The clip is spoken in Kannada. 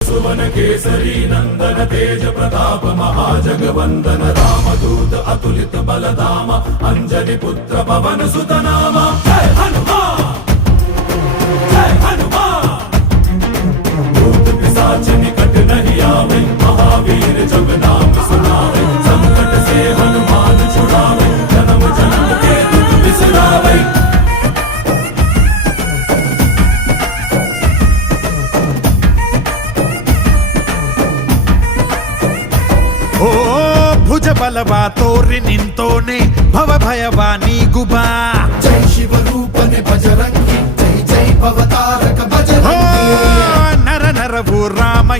सुवन केसरी नंदन तेज प्रताप महाजगवंदन रामदूत अतुलित बलधाम अंजनी पुत्र पवन सुत नाम जय हनुमान जय हनुमान। भूत पिशाच निकट नहीं आवे महावीर जब नाम सुनावे संकट से हनुमान छुड़ावे जन्म जन्म के दुख बिसरावे। ಓ ಭುಜ ಬಲವಾ ತೋರಿ ನಿಂತೋನೆ ಭವ ಭಯವಾ ನೀಗುಬಾ जय शिव रूपने बजरंगी जय जय भवतारक बजरंगी। ನರ ನರವು ರಾಮ